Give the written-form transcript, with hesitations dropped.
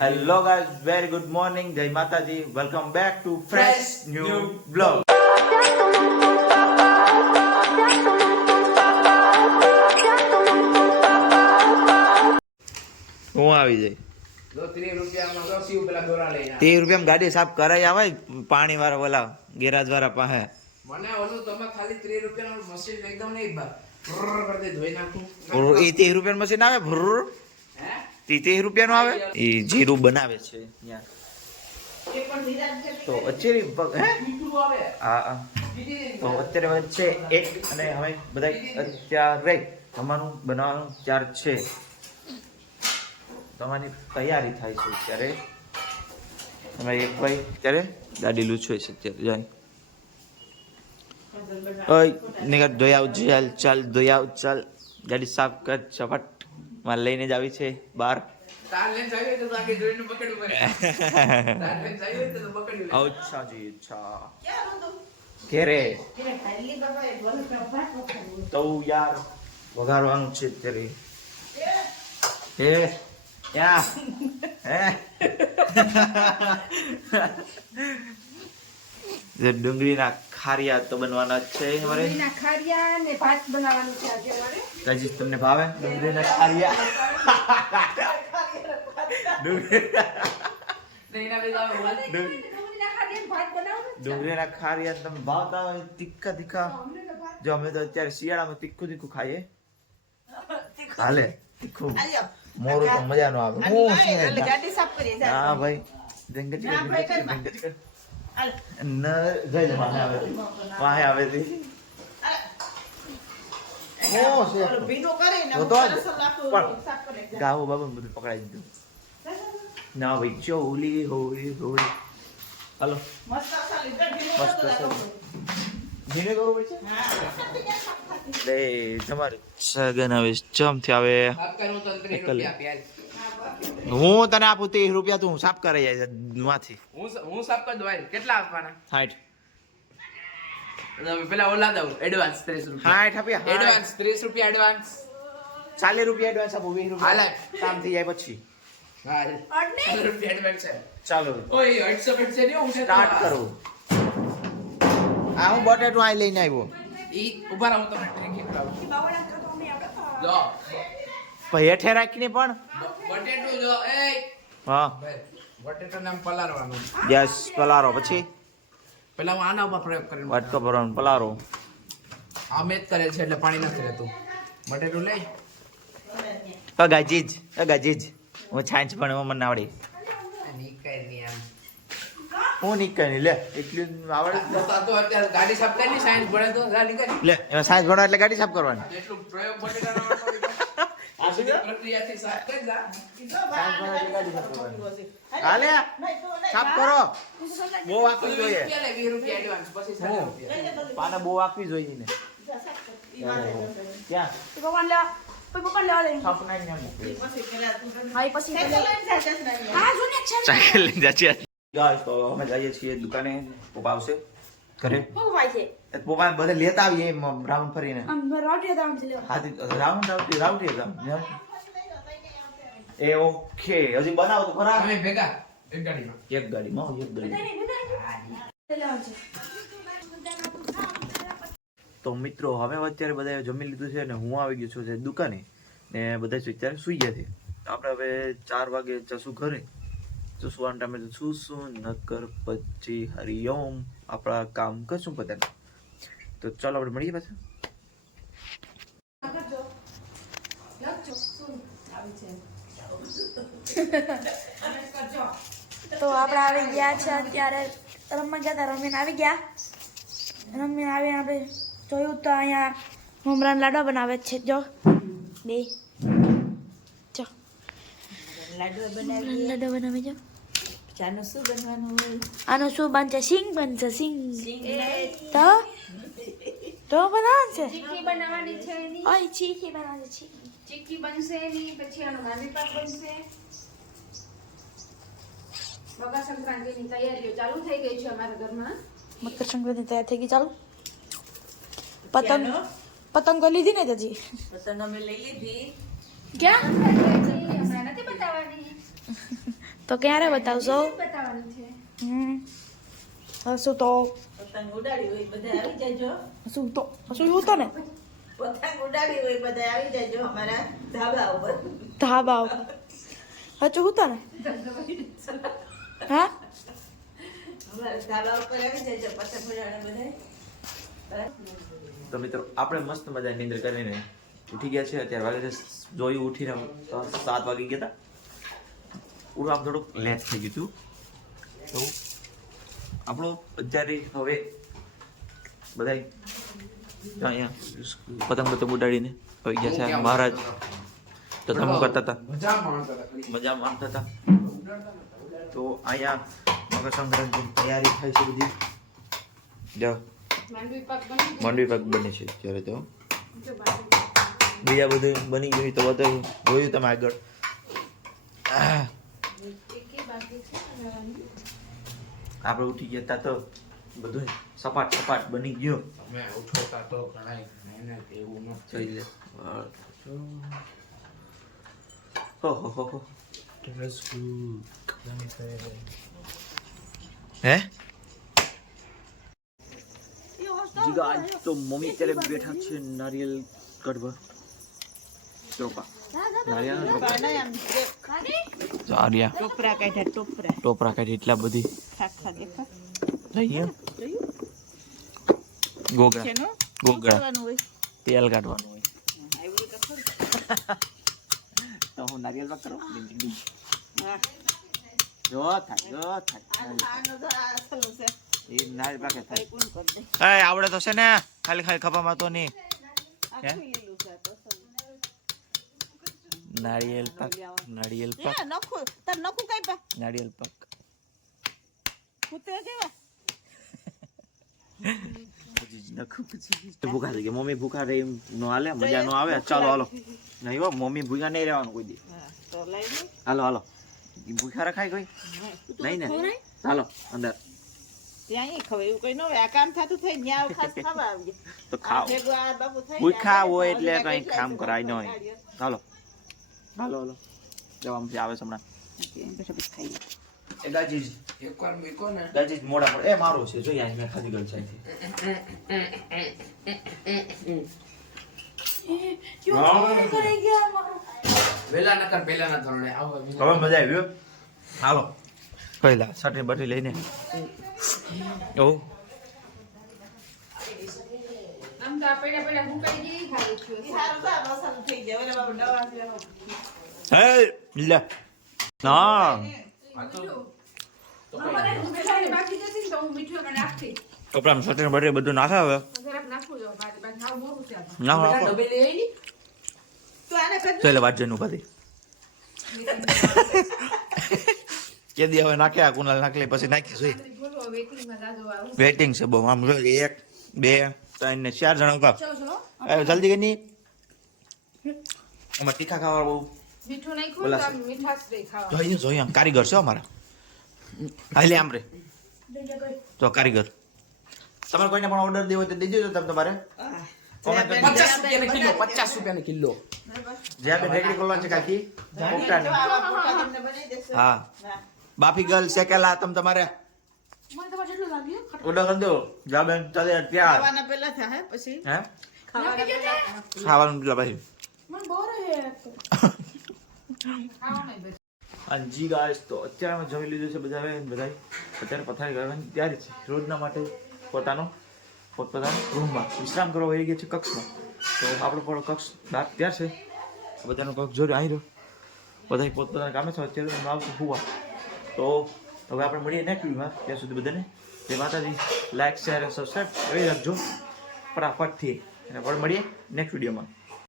Hello guys, very good morning, જય માતાજી. Welcome back to fresh new blog. હું આવી જાય 30 રૂપિયામાં ગાડી સાફ કરાઈ આવે પાણી વાળા ઓલા ગેરાજ વાળા પાસે. મને ઓલું તમે ખાલી 30 રૂપિયાનું મશીન એકદમ નહીં કરી ધોઈ નાખું. એ 30 રૂપિયાનું મશીન આવે ભૂર. હે 30 રૂપિયાનું આવે. એ જીરું બનાવે છે ત્યાં. તો અત્યારે હા તો અત્યારે વચ્ચે એક અને હવે બધા અત્યારે તમારું બનાવવાનું ચાર્જ છે. તમારી તૈયારી થાય છે અત્યારે. અમે એક ભાઈ અત્યારે ગાડી લૂછવે છે અત્યારે જાય. ઓય નિકટ ધોઈ આવ ચાલ ચાલ ધોઈ આવ ચાલ. ગાડી સાફ કર ચપટ. મારે લઈને જ આવી છે બહાર. તાર લઈને જાય તો આગે જોઈને પકડવું પડે. તાર લઈને જાય તો પકડવું. અચ્છા જી અચ્છા. ઘેરે તો યાર વઘારવાનું છે અત્યારે. હે ક્યાં હે જે ડુંગળીના ખારિયા તો બનવાના જ છે અમારે. ડુંગળીના ખારિયા ને ભાત બનાવવાનું છે આજે અમારે. રાજીશ તમને ભાવે ડુંગળીના ખારિયા? ડુંગળીના ખારિયા તમે ભાવતા હોય તીખા તીખા? જો અમે તો અત્યારે શિયાળામાં તીખું તીખું ખાઈએ. હાલે તીખું મોરું તો મજા નો આવે. હા ભાઈ વાહે આવે છે. ગાવું બાબુ બધું પકડાઈ દીધું. ના ભાઈ ચોલી હોળી હોળી. હાલો મસ્ત ધીમે કરવું પડશે. લે તમારે સગન હવે ચમથી આવે. હું તને આપું 30 રૂપિયા, તું સાફ કરી જાય માંથી. હું સાફ કરી દઉં. કેટલા આપવાના? 60. પેલા ઓલા દઉં એડવાન્સ 30 રૂપિયા. 60 આપ્યા. એડવાન્સ 30 રૂપિયા એડવાન્સ. 40 રૂપિયા એડવાન્સ આપો. 20 રૂપિયા કામ થઈ જાય પછી. હા 40 રૂપિયા એડવાન્સ છે. ચાલો ઓય 850 છે ને હું સ્ટાર્ટ કરું. આ હું બટેટું આ લઈને આવ્યો. ઈ ઉભા રહો તમે ટ્રેકિંગ કરાવો. જો પછી હેઠે રાખીને પણ બટેટું જો એ હા બટેટા નામ પલાળવાનું. ગેસ પલારો પછી પેલા હું આના ઉપર પ્રયોગ કરીને વાટકો ભરવાનો પલારો. આ મેચ કરેલ છે એટલે પાણી નથી રહેતું. બટેટું લઈ ગાજીજ હું છાંચ પણ મને આવડે. નીકળ ની આમ હું નીકળ ની લે એટલું આવડે. તો અત્યારે ગાડી સાફ કરી સાયન્સ ભણે તો ગાડી કરી લે એમાં સાયન્સ ભણવા એટલે ગાડી સાફ કરવાની. એટલું પ્રયોગ બટેટાનો આ સુધી પ્રક્રિયાથી સાફ કરી જા. સાયન્સ ભણવા એટલે ગાડી સાફ કરવાની. હાલે સાફ કરો. બહુ આખવી જોઈએ. 20 રૂપિયા એડવાન્સ પછી 60 રૂપિયા. પાને બહુ આખવી જોઈએ ને. ક્યાં સાફ નાઈ ને મૂકી. સાયકલ લઈને જાચી. ગાઈસ તો અમે જઈએ છીએ દુકાને. પપ્પા આવશે ઘરે. પપ્પા બધે લેતા આવીએ રાઉન્ડ ફરીને. રાઉન્ડ એ ઓકે. હજી બનાવો તો ખરા. અમે ભેગા એક ગાડીમાં. એક ગાડીમાં તો મિત્રો હવે અત્યારે બધા જમી લીધું છે ને હું આવી ગયો છું દુકાને ને બધા અત્યારે સુઈ ગયા છે. આપણે હવે 4 વાગે જશું ઘરે. તો સુવાના ટાઈમે તો શું નકર પછી હરિઓમ આપણા કામ કરશું બધાને. તો ચાલો આપણે મળીએ પાછા. તો આપણે આવી ગયા છે અત્યારે. રમવા ગયા હતા, રમીને આવી ગયા. રમીને આવી આપણે જોયું તો અહીંયા મમરાના લાડવા બનાવે છે. જો બે જો લાડવા બનાવી જો. આનું શું બનવાનું હોય? આનું શું બનશે? સિંગ બનશે. સિંગ તો બનાવવાનું છે. ચીક્કી બનાવવાની છે એની. ઓય ચીક્કી બનાવવાની છે. ચીક્કી બનશે એની, પછી આનો નાની પાક બનશે. મકર સંક્રાંતિની તૈયારીઓ ચાલુ થઈ ગઈ છે અમારા ઘરમાં. મકર સંક્રાંતિ તૈયાર થઈ ગઈ. ચાલો પતંગો લીધી ને હજી? પતંગ અમે લઈ લીધી. ક્યાં? હમણાં નથી બતાવવાની. તો ક્યારે બતાવશો? બતાવવાનું છે. હસું તો પતંગ ઉડાડી હોય બધા આવી જાજો. હસું એવું તો ને પતંગ ઉડાડી હોય બધા આવી જાજો અમારા ધાબા ઉપર. ધાબા હચું હું તો ને હા અમારા ધાબા ઉપર આવી જાજો પતંગ ઉડાડે બધા. તો મિત્રો આપણે મસ્ત મજાની નિંદર કરીને ઉઠી ગયા છે. અત્યારે વાગે છે જોયું ઉઠીને 7 વાગી ગયા હતા. પૂરું આમ થોડુંક લેટ થઈ ગયું હતું. તો આપણો અત્યારે હવે બધા અહીંયા પતંગ ઉડાડીને આવી ગયા છે. મહારાજ તો તમે કરતા હતા, મજા માણતા હતા. તો અહીંયા મકર સંક્રાંતિની તૈયારી થાય છે બધી. જો માંડવી પાક બની ગયો. માંડવી પાક બને છે અત્યારે. તો જો બાકી બીજા બધું બની ગયું તો બધું જોયું તમે આગળ. એકે બાકી છે બનાવવાની. આપણે ઉઠી ગયા તા તો બધું સપાટ બની ગયો. અમે ઉઠોતા તો ઘણા મહેનત એવું નથી. જોઈ લે. હો હે જીગા આજ તો મમ્મી અત્યારે બેઠા છે નારિયેલ કડવા ચોપા નારિયેલ ટોપરા કાઢ્યા ટોપરા. ટોપરા કાઢી એટલા બધી ખાખા દેખા. જોઈએ ગોગળા કરવાનું હોય. તેલ કાઢવાનું હોય આવ્યું તો ખરું. તો હું નારિયેલ પાક કરું હા. જો થાય આનું તો આ અસલું છે. એ નારિયેલ પાકે થાય. કઈ કોણ કરી દે. આવડે તો છે ને ખાલી ખપામાં તો નહીં. આખું લીલું છે આ તો અસલું. નારિયેલ પાક યા, નખું તાર નખું કઈ પા નારિયેલ પાક કૂતે કેવા. ભૂખા થઈ ગયા. મમ્મી ભૂખા રહી નો હાલે, મજા નો આવે. ચાલો હાલો. નહીં હો, મમ્મી ભૂખા નહીં રહેવાનું કોઈ દી. હા તો લઈ લે. હાલો ભૂખા રખાય કોઈ નહીં ને. ચાલો અંદર ત્યાં ઈ ખવાય એવું કઈ ન હોય. આ કામ થતું થઈ ન્યા ખાસ ખાવા આવી તો ખાઓ. ભેગું આ બાપુ થઈ ભૂખા હોય એટલે કઈ કામ કરાય ન હોય. હાલો જવામાં આવે છે હમણાં. એ ગાજીજ એકવાર મૂકો ને મોડા પડે. એ મારો છે જોઈએ અહીં મેં ખાધી ગઈ છે. પહેલાના ધોરણે આવો. હવે મજા આવી હો. હાલો પહેલા સટરી બટરી લઈને ઓ આમ તો આ પેડા હુકાઈ ગઈ ખાલી થયો છે. સારું તો આ મસાલો થઈ જાય. ઓલા બાપુ દવા પીવા. હે લે ના મીઠાઈ બાકી જશે ને તો હું મીઠું એમાં નાખતી. કપડામાં સટરી બટરી બધું નાખે હવે. જરાક નાખવું જો બાકી ખાવ મોરું છે આ. નાખો ડબ્બે લઈ આવી તો આને કદ ચાલે વાટજનું પાછી કેદી હવે નાખ્યા કુનાલ નાખલી પછી નાખી જોઈ. બોલો વેટિંગમાં જાજો આવું. વેટિંગ છે બહુ. આમ જો 1 2 3 ને 4 જણા ઉભા. ચલો જલ્દી કરી ની અમારે તીખા ખાવા બહુ મીઠું નાખ્યું બોલા તો આમ મીઠાશ રહી ખાવા. જોઈએ કારીગર છે અમારા. હાલે આમ રે તો કારીગર તમારે કોઈને પણ ઓર્ડર દેવો હોય તો દેજો તમે તમારે. 50 રૂપિયાનો કિલો. જે આપણે રેકડી ખોલવાનું છે કાકી પોપટાની. હા બાફી ગલ શેકેલા તમે તમારે મને તમારે જેટલું લાગ્યું ઓર્ડર કરી દો. જાબેન ચાલે ત્યાર ખાવાના પહેલા થાય પછી હે ખાવાના પહેલા ખાવાનું પેલા પછી મને બહુ રહે ખાવાનું બસ. જી ગાઈસ તો અત્યારે અમે જમી લીધું છે બધા અત્યારે પથારી કરવાની તૈયારી છે. રોજના માટે પોતપોતાના રૂમમાં વિશ્રામ કરવા વહી ગયા છે કક્ષમાં. તો આપણો પણ કક્ષ બહાર ત્યાં છે. બધાનો કક્ષ જોડે અહીં રહ્યો. બધા પોતપોતાના કામે છે. અત્યારે અમે આવશું હુવા. તો હવે આપણે મળીએ નેક્સ્ટ વિડીયોમાં. ત્યાં સુધી બધાને જય માતાજી. લાઈક શેર અને સબસ્ક્રાઈબ કરી રાખજો ફટાફટથી. અને આપણે મળીએ નેક્સ્ટ વિડીયોમાં.